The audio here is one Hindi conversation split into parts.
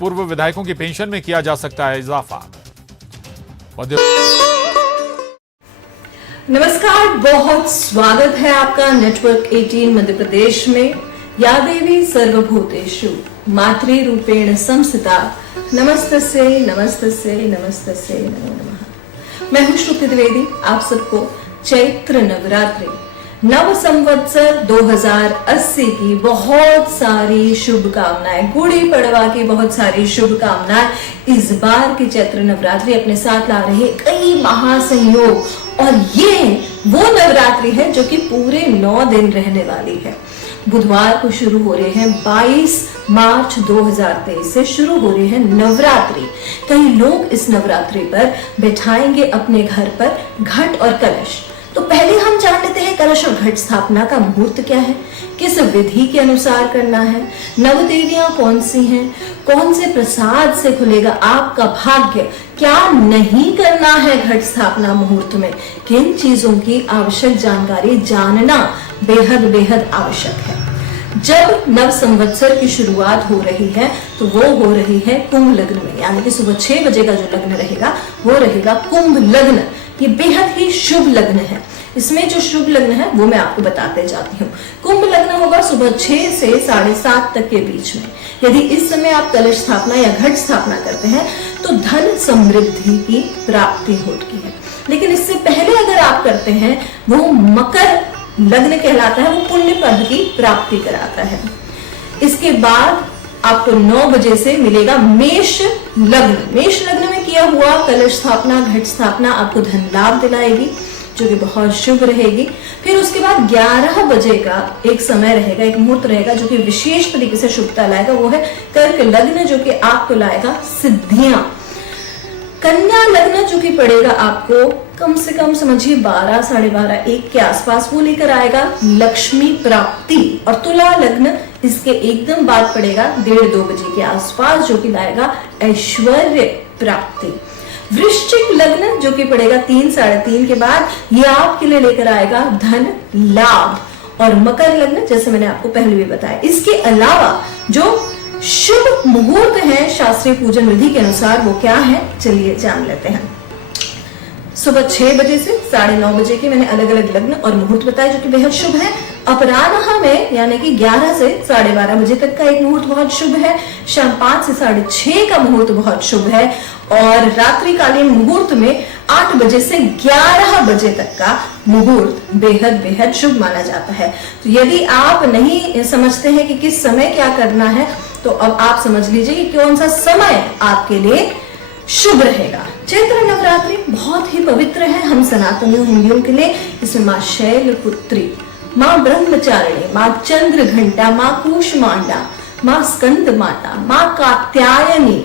पूर्व विधायकों की पेंशन में किया जा सकता है इजाफा। नमस्कार, बहुत स्वागत है आपका नेटवर्क 18 मध्य प्रदेश में। या देवी सर्वभूतेषु मातृरूपेण संस्थिता नमस्तस्यै नमस्तस्यै नमस्तस्यै नमो नमः। मैं हूं श्रुति द्विवेदी। आप सबको चैत्र नवरात्रि नव संवत्सर 2080 की बहुत सारी शुभकामनाएं, गुड़ी पड़वा की बहुत सारी शुभकामनाएं। इस बार की चैत्र नवरात्रि अपने साथ ला रहे कई महासंयोग और ये वो नवरात्रि है जो कि पूरे 9 दिन रहने वाली है। बुधवार को शुरू हो रहे हैं 22 मार्च 2023 से शुरू हो रहे हैं नवरात्रि। कई लोग इस नवरात्रि पर बैठाएंगे अपने घर पर घट और कलश। तो पहले हम जान लेते हैं कलश और घट स्थापना का मुहूर्त क्या है, किस विधि के अनुसार करना है, नव देवियां कौन सी हैं, कौन से प्रसाद से खुलेगा आपका भाग्य, क्या नहीं करना है घट स्थापना मुहूर्त में, किन चीजों की आवश्यक जानकारी जानना बेहद बेहद आवश्यक है। जब नव संवत्सर की शुरुआत हो रही है तो वो हो रही है कुंभ लग्न में, यानी कि सुबह 6 बजे का जो लग्न रहेगा वो रहेगा कुंभ लग्न। ये बेहद ही शुभ लग्न है। इसमें जो शुभ लग्न है वो मैं आपको बताते जाती हूँ। कुंभ लग्न होगा सुबह 6 से 7:30 तक के बीच में। यदि इस समय आप कलश स्थापना या घट स्थापना करते हैं तो धन समृद्धि की प्राप्ति होती है। लेकिन इससे पहले अगर आप करते हैं वो मकर लग्न कहलाता है, वो पुण्य पद की प्राप्ति कराता है। इसके बाद आपको 9 बजे से मिलेगा मेष लग्न। मेष लग्न में किया हुआ कलश स्थापना घट स्थापना आपको धन लाभ दिलाएगी, जो कि बहुत शुभ रहेगी। फिर उसके बाद 11 बजे का एक समय रहेगा, एक मुहूर्त रहेगा जो कि विशेष तरीके से शुभता लाएगा। वो है कर्क लग्न, जो कि आपको लाएगा सिद्धियां। कन्या लग्न जो कि पड़ेगा आपको कम से कम समझिए 12, 12:30, 1 के आसपास, वो लेकर आएगा लक्ष्मी प्राप्ति। और तुला लग्न इसके एकदम बाद पड़ेगा 1:30-2 बजे के आसपास, जो कि लाएगा ऐश्वर्य प्राप्ति। वृश्चिक लग्न जो कि पड़ेगा 3, 3:30 के बाद, ये आपके लिए लेकर आएगा धन लाभ। और मकर लग्न जैसे मैंने आपको पहले भी बताया। इसके अलावा जो शुभ मुहूर्त है शास्त्रीय पूजन विधि के अनुसार वो क्या है, चलिए जान लेते हैं। सुबह 6 बजे से 9:30 बजे के मैंने अलग अलग लग्न और मुहूर्त बताए जो कि बेहद शुभ है। अपराह्न में यानी कि 11 से 12:30 बजे तक का एक मुहूर्त बहुत शुभ है। शाम 5 से 6:30 का मुहूर्त बहुत शुभ है। और रात्रिकालीन मुहूर्त में 8 बजे से 11 बजे तक का मुहूर्त बेहद बेहद शुभ माना जाता है। तो यदि आप नहीं समझते हैं कि किस समय क्या करना है तो अब आप समझ लीजिए कि कौन सा समय आपके लिए शुभ रहेगा। चैत्र नवरात्रि बहुत ही पवित्र है हम सनातनियों हिंदुओं के लिए। इसमें माँ शैलपुत्री, माँ ब्रह्मचारिणी, माँ चंद्र घंटा, माँ कूष्मांडा, माँ स्कंद माता, माँ कात्यायनी,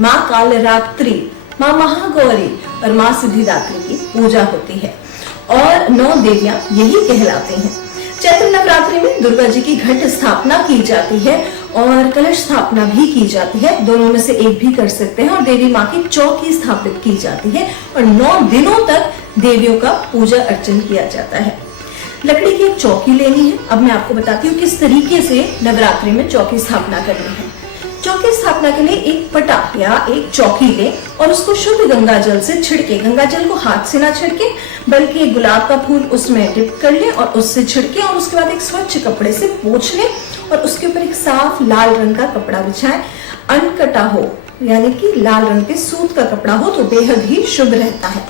माँ कालरात्रि, माँ महागौरी और माँ सिद्धिदात्री की पूजा होती है। और 9 देवियां यही कहलाती हैं। चैत्र नवरात्रि में दुर्गा जी की घट स्थापना की जाती है और कलश स्थापना भी की जाती है। दोनों में से एक भी कर सकते हैं। और देवी माँ की चौकी स्थापित की जाती है और 9 दिनों तक देवियों का पूजा अर्चन किया जाता है। लकड़ी की एक चौकी लेनी है। अब मैं आपको बताती हूँ किस तरीके से नवरात्रि में चौकी स्थापना करनी है। चौकी स्थापना के लिए एक पटा या एक चौकी ले और उसको शुद्ध गंगा जल से छिड़के। गंगा जल को हाथ से ना छिड़के बल्कि एक गुलाब का फूल उसमें डिप कर ले और उससे छिड़के और उसके बाद एक स्वच्छ कपड़े से पोंछ ले और उसके ऊपर एक साफ लाल रंग का कपड़ा बिछाए। अनकटा हो यानी कि लाल रंग के सूत का कपड़ा हो तो बेहद ही शुभ रहता है।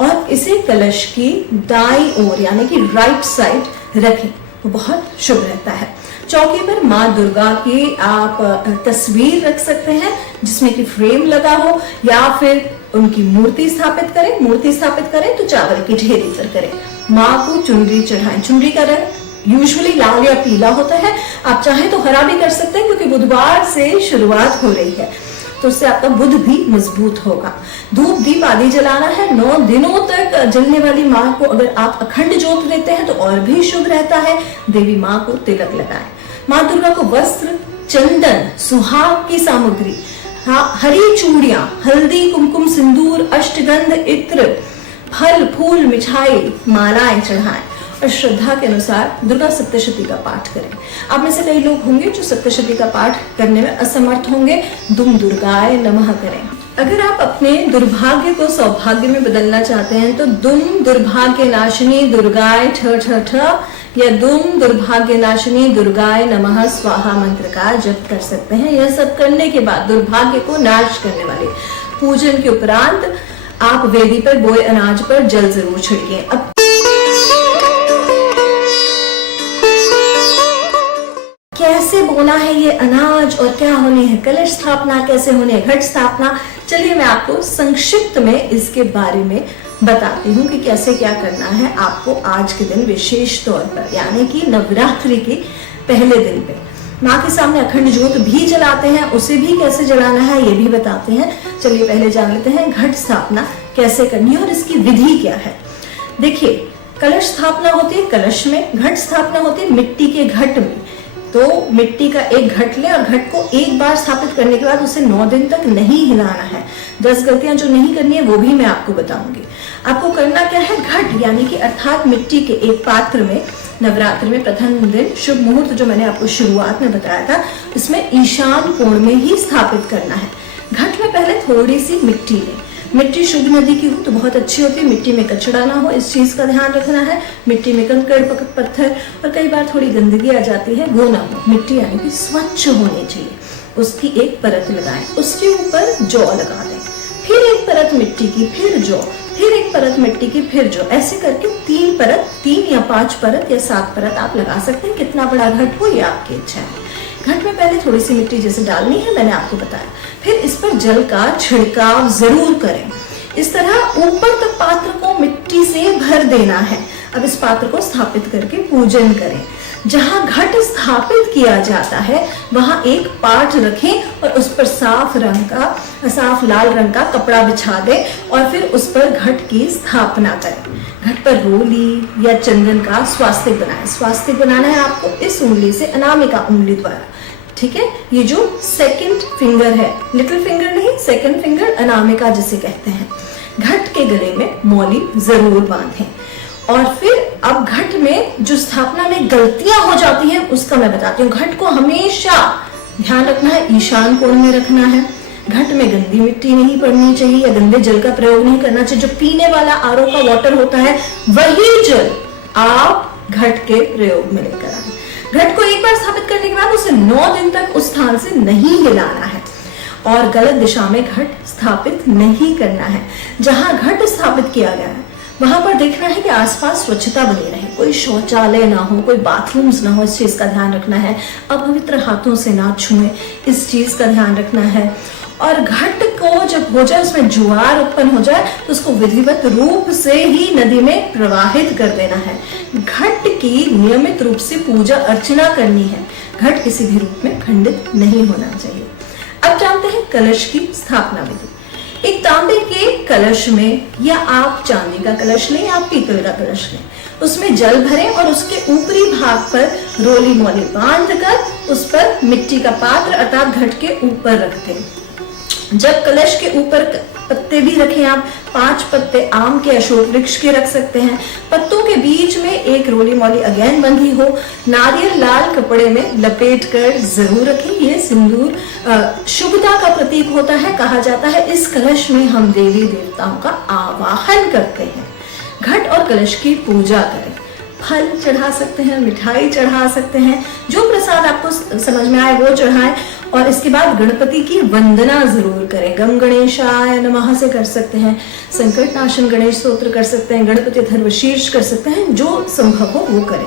और इसे कलश की दाईं ओर यानी कि राइट साइड रखें, वो बहुत शुभ रहता है। चौकी पर माँ दुर्गा की आप तस्वीर रख सकते हैं जिसमें कि फ्रेम लगा हो, या फिर उनकी मूर्ति स्थापित करें। मूर्ति स्थापित करें तो चावल की ढेरी पर करें। माँ को चुनरी चढ़ाएं। चुनरी का रंग यूजुअली लाल या पीला होता है, आप चाहें तो हरा भी कर सकते हैं क्योंकि बुधवार से शुरुआत हो रही है तो उससे आपका बुध भी मजबूत होगा। धूप दीप आदि जलाना है। 9 दिनों तक जलने वाली माँ को अगर आप अखंड ज्योत देते हैं तो और भी शुभ रहता है। देवी माँ को तिलक लगाएं। माँ दुर्गा को वस्त्र, चंदन, सुहाग की सामग्री, हरी चूड़ियां, हल्दी, कुमकुम, सिंदूर, अष्टगंध, इत्र, फल, फूल, मिठाई, मालाएं चढ़ाएं। और श्रद्धा के अनुसार दुर्गा सप्तशती का पाठ करें। आप में से कई लोग होंगे जो सप्तशती का पाठ करने में असमर्थ होंगे, दुम दुर्गाय नमः करें। अगर आप अपने दुर्भाग्य को सौभाग्य में बदलना चाहते हैं तो दुम दुर्भाग्य नाशिनी दुर्गाय ठ ठ ठ या दुम दुर्भाग्य नाशिनी दुर्गाय नमः स्वाहा मंत्र का जप कर सकते हैं। यह सब करने के बाद दुर्भाग्य को नाश करने वाले पूजन के उपरांत आप वेदी पर बोए अनाज पर जल जरूर छिड़कें। अब कैसे बोना है ये अनाज और क्या होनी है कलश स्थापना, कैसे होनी है घट स्थापना, चलिए मैं आपको संक्षिप्त में इसके बारे में बताती हूँ कि कैसे क्या करना है आपको आज के दिन विशेष तौर पर, यानी कि नवरात्रि के पहले दिन पे माँ के सामने अखंड ज्योत भी जलाते हैं, उसे भी कैसे जलाना है ये भी बताते हैं। चलिए पहले जान लेते हैं घट स्थापना कैसे करनी है और इसकी विधि क्या है। देखिए, कलश स्थापना होती है कलश में, घट स्थापना होती है मिट्टी के घट में। तो मिट्टी का एक घट ले और घट को एक बार स्थापित करने के बाद उसे 9 दिन तक नहीं हिलाना है। 10 गलतियां जो नहीं करनी है वो भी मैं आपको बताऊंगी। आपको करना क्या है, घट यानी कि अर्थात मिट्टी के एक पात्र में नवरात्रि में प्रथम दिन शुभ मुहूर्त जो मैंने आपको शुरुआत में बताया था, इसमें ईशान कोण में ही स्थापित करना है। घट में पहले थोड़ी सी मिट्टी लें, मिट्टी शुद्ध नदी की हो तो बहुत अच्छी होती है, मिट्टी में कचड़ा ना हो इस चीज का ध्यान रखना है। मिट्टी में कंकड़ पत्थर और कई बार थोड़ी गंदगी आ जाती है, वो ना हो। मिट्टी यानी कि स्वच्छ होनी चाहिए। उसकी एक परत लगाएं, उसके ऊपर जौ लगा दें, फिर एक परत मिट्टी की, फिर जौ, फिर एक परत मिट्टी की, फिर जौ, ऐसे करके 3 परत, 3 या 5 परत या 7 परत आप लगा सकते हैं। कितना बड़ा घट हो ये आपकी इच्छा है। घट में पहले थोड़ी सी मिट्टी जैसे डालनी है, मैंने आपको बताया। फिर इस पर जल का छिड़काव जरूर करें। इस तरह ऊपर तक पात्र को मिट्टी से भर देना है। अब इस पात्र को स्थापित करके पूजन करें। जहां घट स्थापित किया जाता है वहां एक पाट रखें और उस पर साफ लाल रंग का कपड़ा बिछा दें और फिर उस पर घट की स्थापना करें। घट पर रोली या चंदन का स्वास्तिक बनाएं। स्वास्तिक बनाना है आपको इस उंगली से, अनामिका उंगली द्वारा, ठीक है। ये जो सेकंड फिंगर है, लिटिल फिंगर नहीं, सेकंड फिंगर अनामिका जिसे कहते हैं। घट के गले में मौली जरूर बांधें। और फिर अब घट में जो स्थापना में गलतियां हो जाती हैं उसका मैं बताती हूँ। घट को हमेशा ध्यान रखना है, ईशान कोण में रखना है। घट में गंदी मिट्टी नहीं पड़नी चाहिए या गंदे जल का प्रयोग नहीं करना चाहिए। जो पीने वाला आरओ का वाटर होता है वही जल आप घट के प्रयोग में लेकर आए। घट को एक बार स्थापित करने के बाद उसे 9 दिन तक उस स्थान से नहीं हिलाना है और गलत दिशा में घट स्थापित नहीं करना है। जहां घट स्थापित किया गया है वहां पर देखना है कि आसपास स्वच्छता बनी रहे, कोई शौचालय ना हो, कोई बाथरूम्स ना हो, इस चीज का ध्यान रखना है। अपवित्र हाथों से ना छुएं, इस चीज का ध्यान रखना है। और घट को जब हो जाए, उसमें ज्वार उत्पन्न हो जाए तो उसको विधिवत रूप से ही नदी में प्रवाहित कर देना है। घट की नियमित रूप से पूजा अर्चना करनी है। घट किसी भी रूप में खंडित नहीं होना चाहिए। अब जानते हैं कलश की स्थापना विधि। एक तांबे के कलश में या आप चांदी का कलश लें या पीतल का कलश लें, उसमें जल भरें और उसके ऊपरी भाग पर रोली मोली बांधकर उस पर मिट्टी का पात्र अर्थात घट के ऊपर रख दें। जब कलश के ऊपर पत्ते भी रखें आप, 5 पत्ते आम के, अशोक वृक्ष के रख सकते हैं। पत्तों के बीच में एक रोली मोली अगेन बंधी हो, नारियल लाल कपड़े में लपेट कर जरूर रखें। ये सिंदूर शुभता का प्रतीक होता है। कहा जाता है इस कलश में हम देवी देवताओं का आवाहन करते हैं। घट और कलश की पूजा करें। फल चढ़ा सकते हैं, मिठाई चढ़ा सकते हैं, जो प्रसाद आपको समझ में आए वो चढ़ाएं। और इसके बाद गणपति की वंदना जरूर करें। गम गणेशाय नमः से कर सकते हैं, संकट नाशन गणेश स्तोत्र कर सकते हैं, गणपति धर्मशीर्ष कर सकते हैं, जो संभव हो वो करें।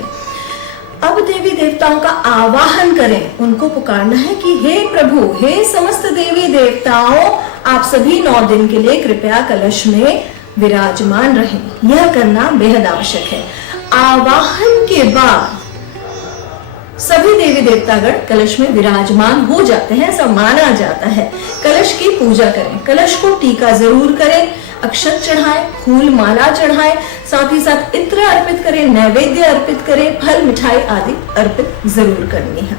अब देवी देवताओं का आवाहन करें, उनको पुकारना है कि हे प्रभु, हे समस्त देवी देवताओं, आप सभी 9 दिन के लिए कृपया कलश में विराजमान रहें। यह करना बेहद आवश्यक है। आवाहन के बाद सभी देवी देवतागण कलश में विराजमान हो जाते हैं, ऐसा माना जाता है। कलश की पूजा करें, कलश को टीका जरूर करें, अक्षत चढ़ाएं, फूल माला चढ़ाएं, साथ ही साथ इत्र अर्पित करें, नैवेद्य अर्पित करें, फल मिठाई आदि अर्पित जरूर करनी है।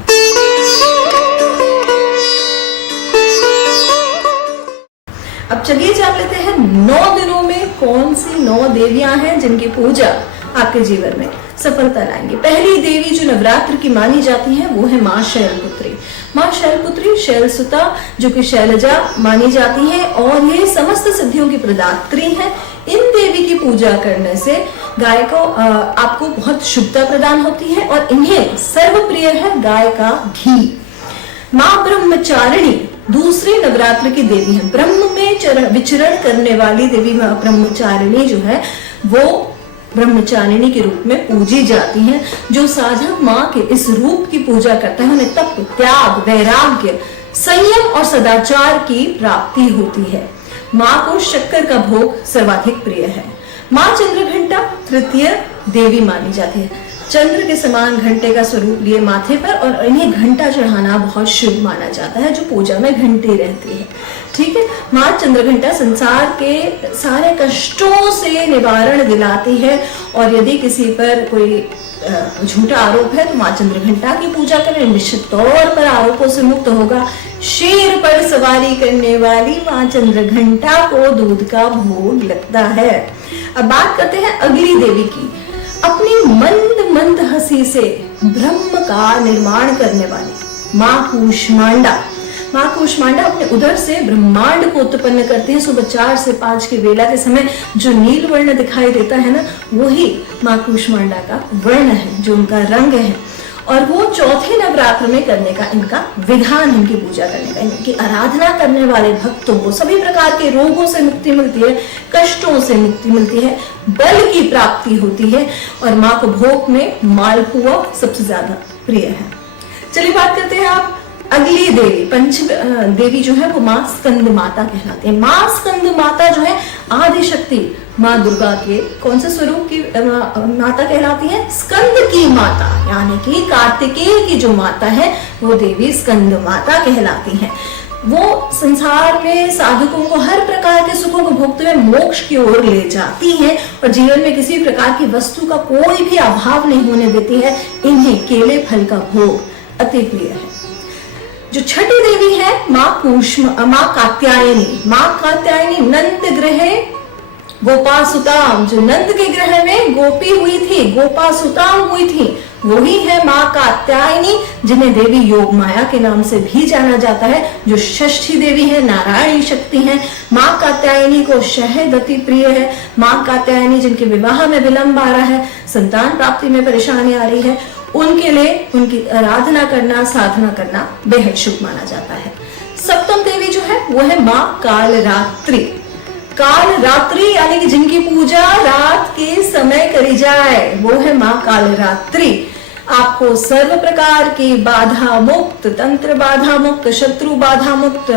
अब चलिए जान लेते हैं 9 दिनों में कौन सी 9 देवियां हैं जिनकी पूजा आपके जीवन में सफलता लाएंगे। पहली देवी जो नवरात्र की मानी जाती है वो है माँ शैलपुत्री। माँ शैलपुत्री शैलसुता जो कि शैलजा मानी जाती है और ये समस्त सिद्धियों की प्रदात्री है। इन देवी की पूजा करने से गाय को आपको बहुत शुभता प्रदान होती है और इन्हें सर्वप्रिय है गाय का घी। माँ ब्रह्मचारिणी दूसरी नवरात्र की देवी है। ब्रह्म में विचरण करने वाली देवी माँ ब्रह्मचारिणी जो है वो ब्रह्मचारिणी के रूप में पूजी जाती हैं। जो साधक माँ के इस रूप की पूजा करता है उन्हें तप, त्याग, वैराग्य, संयम और सदाचार की प्राप्ति होती है। माँ को शक्कर का भोग सर्वाधिक प्रिय है। माँ चंद्रघंटा तृतीय देवी मानी जाती है। चंद्र के समान घंटे का स्वरूप लिए माथे पर और इन्हें घंटा चढ़ाना बहुत शुभ माना जाता है, जो पूजा में घंटी रहती है। ठीक है, माँ चंद्रघंटा संसार के सारे कष्टों से निवारण दिलाती है और यदि किसी पर कोई झूठा आरोप है तो माँ चंद्रघंटा की पूजा करें, निश्चित तौर पर आरोपों से मुक्त होगा। शेर पर सवारी करने वाली माँ चंद्रघंटा को दूध का भोग लगता है। अब बात करते हैं अगली देवी की। अपनी मंद मंद हंसी से ब्रह्म का निर्माण करने वाली माँ कूष्मांडा। माँ कूष्मांडा अपने उदर से ब्रह्मांड को उत्पन्न करते हैं। सुबह 4 से 5 की वेला के समय जो नील वर्ण दिखाई देता है ना, वही माँ कूष्मांडा का वर्ण है, जो उनका रंग है। और वो चौथे नवरात्र में करने का इनका विधान, इनकी पूजा करने का, इनकी आराधना करने वाले भक्तों को सभी प्रकार के रोगों से मुक्ति मिलती है, कष्टों से मुक्ति मिलती है, बल की प्राप्ति होती है और माँ को भोग में मालपुआ सबसे ज्यादा प्रिय है। चलिए बात करते हैं आप अगली देवी। पंचम देवी जो है वो माँ स्कंद माता कहलाती है। माँ स्कंद माता जो है आदि शक्ति माँ दुर्गा के कौन से स्वरूप की माता कहलाती है? स्कंद की माता, यानी कि कार्तिकेय की जो माता है वो देवी स्कंद माता कहलाती है। वो संसार में साधकों को हर प्रकार के सुखों को भोगते हुए मोक्ष की ओर ले जाती हैं और जीवन में किसी प्रकार की वस्तु का कोई भी अभाव नहीं होने देती है। इन्हें केले फल का भोग अति प्रिय है। जो छठी देवी है माँ कात्यायनी। माँ कात्यायनी नंद ग्रह गोपासुताम, जो नंद के ग्रह में गोपी हुई थी, गोपासुताम हुई थी, वही है माँ कात्यायनी, जिन्हें देवी योग माया के नाम से भी जाना जाता है। जो षष्ठी देवी है, नारायणी शक्ति है। माँ कात्यायनी को शहद अति प्रिय है। माँ कात्यायनी जिनके विवाह में विलंब आ रहा है, संतान प्राप्ति में परेशानी आ रही है, उनके लिए उनकी आराधना करना, साधना करना बेहद शुभ माना जाता है। सप्तम देवी जो है वो है माँ कालरात्रि। कालरात्रि यानी कि जिनकी पूजा रात के समय करी जाए वो है माँ कालरात्रि। आपको सर्व प्रकार की बाधा मुक्त, तंत्र बाधा मुक्त, शत्रु बाधा मुक्त,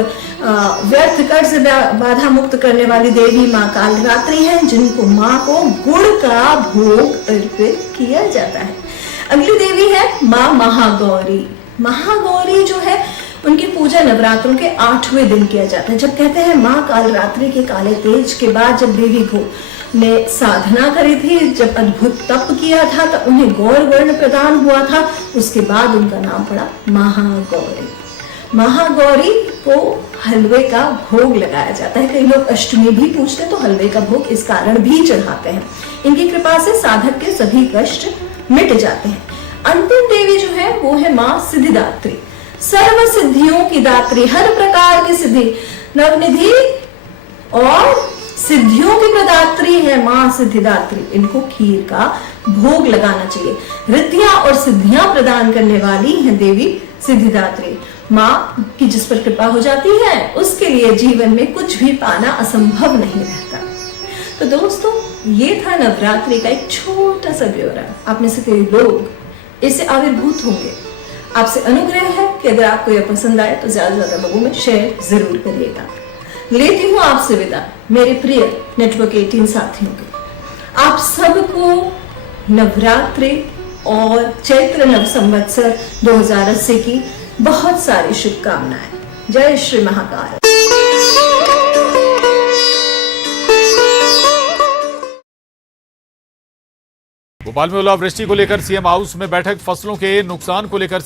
व्यर्थ कर्ज बाधा मुक्त करने वाली देवी माँ कालरात्रि है, जिनको माँ को गुड़ का भोग अर्पित किया जाता है। अगली देवी है माँ महागौरी। महागौरी जो है उनकी पूजा नवरात्रों के 8वें दिन किया जाता है। जब कहते हैं माँ कालरात्रि के काले तेज के बाद जब देवी को ने साधना करी थी, जब अद्भुत तप किया था, तो उन्हें गौर वर्ण प्रदान हुआ था, उसके बाद उनका नाम पड़ा महागौरी। महागौरी को हलवे का भोग लगाया जाता है। कई लोग अष्टमी भी पूजते तो हलवे का भोग इस कारण भी चढ़ाते हैं। इनकी कृपा से साधक के सभी कष्ट मिट जाते हैं। अंतिम देवी जो है वो है माँ सिद्धिदात्री। सर्व सिद्धियों की दात्री, हर प्रकार की सिद्धि, नवनिधि और सिद्धियों की प्रदात्री है माँ सिद्धिदात्री। इनको खीर का भोग लगाना चाहिए। रिद्धियां और सिद्धियां प्रदान करने वाली है देवी सिद्धिदात्री। माँ की जिस पर कृपा हो जाती है उसके लिए जीवन में कुछ भी पाना असंभव नहीं रहता। तो दोस्तों, ये था नवरात्रि का एक छोटा सा ब्यौरा। आप में से कई लोग इससे आविर्भूत होंगे। आपसे अनुग्रह है कि अगर आपको यह पसंद आए तो ज्यादा से ज्यादा लोगों में शेयर जरूर करिएगा। लेती हूँ आपसे विदा मेरे प्रिय नेटवर्क 18 साथियों के। आप सबको नवरात्रि और चैत्र नव संवत्सर 2080 की बहुत सारी शुभकामनाएं। जय श्री महाकाल। भोपाल में ओलावृष्टि को लेकर सीएम हाउस में बैठक, फसलों के नुकसान को लेकर